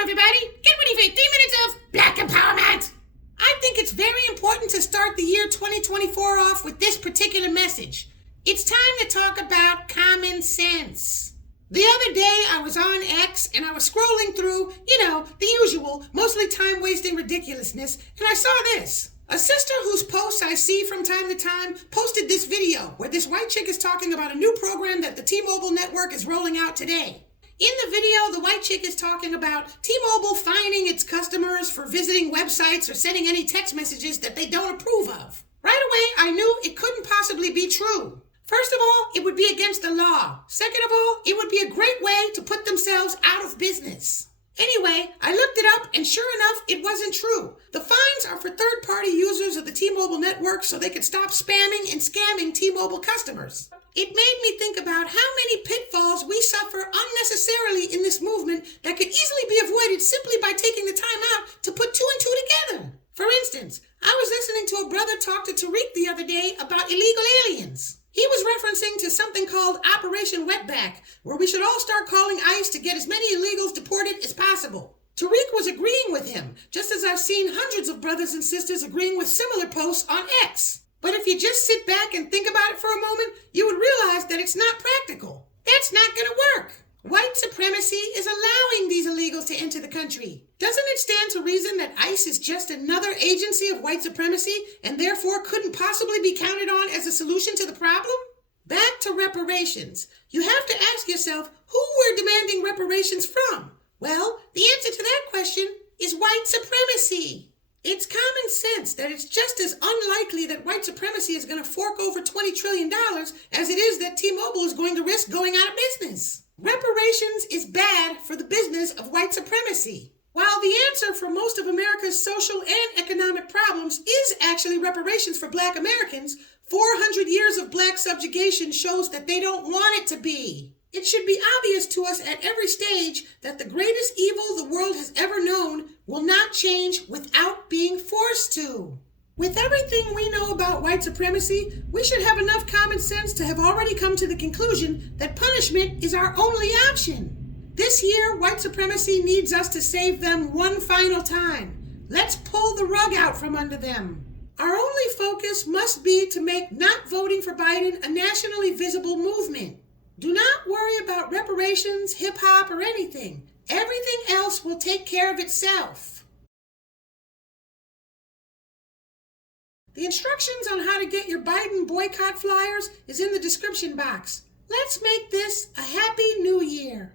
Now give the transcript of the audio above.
Welcome, everybody. Get ready for 3 minutes of Black Empowerment. I think it's very important to start the year 2024 off with this particular message. It's time to talk about common sense. The other day, I was on X and I was scrolling through, the usual, mostly time-wasting ridiculousness, and I saw this. A sister whose posts I see from time to time posted this video where this white chick is talking about a new program that the T-Mobile network is rolling out today. In the video, the white chick is talking about T-Mobile fining its customers for visiting websites or sending any text messages that they don't approve of. Right away, I knew it couldn't possibly be true. First of all, it would be against the law. Second of all, it would be a great way to put themselves out of business. Anyway, I looked it up, and sure enough, it wasn't true. The fines are for third-party users of the T-Mobile network so they could stop spamming and scamming T-Mobile customers. It made me think about how many pitfalls we suffer unnecessarily in this movement that could easily be avoided simply by taking the time out to put two and two together. For instance, I was listening to a brother talk to Tariq the other day about illegal aliens. He was referencing to something called Operation Wetback, where we should all start calling ICE to get as many illegals deported as possible. Tariq was agreeing with him, just as I've seen hundreds of brothers and sisters agreeing with similar posts on X. But if you just sit back and think about it for a moment, you would realize that it's not practical. That's not going to work. White supremacy is allowing these illegals to enter the country. Doesn't it stand to reason that ICE is just another agency of white supremacy and therefore couldn't possibly be counted on as a solution to the problem? Back to reparations. You have to ask yourself who we're demanding reparations from. Well, the answer to that question is white supremacy. It's common sense that it's just as unlikely that white supremacy is going to fork over $20 trillion as it is that T-Mobile is going to risk going out of business. Reparations is bad for the business of white supremacy. While the answer for most of America's social and economic problems is actually reparations for Black Americans, 400 years of Black subjugation shows that they don't want it to be. It should be obvious to us at every stage that the greatest evil the world has ever known will not change without being forced to. With everything we know about white supremacy, we should have enough common sense to have already come to the conclusion that punishment is our only option. This year, white supremacy needs us to save them one final time. Let's pull the rug out from under them. Our only focus must be to make not voting for Biden a nationally visible movement. Do not worry about reparations, hip-hop, or anything. Everything else will take care of itself. The instructions on how to get your Biden boycott flyers is in the description box. Let's make this a happy new year.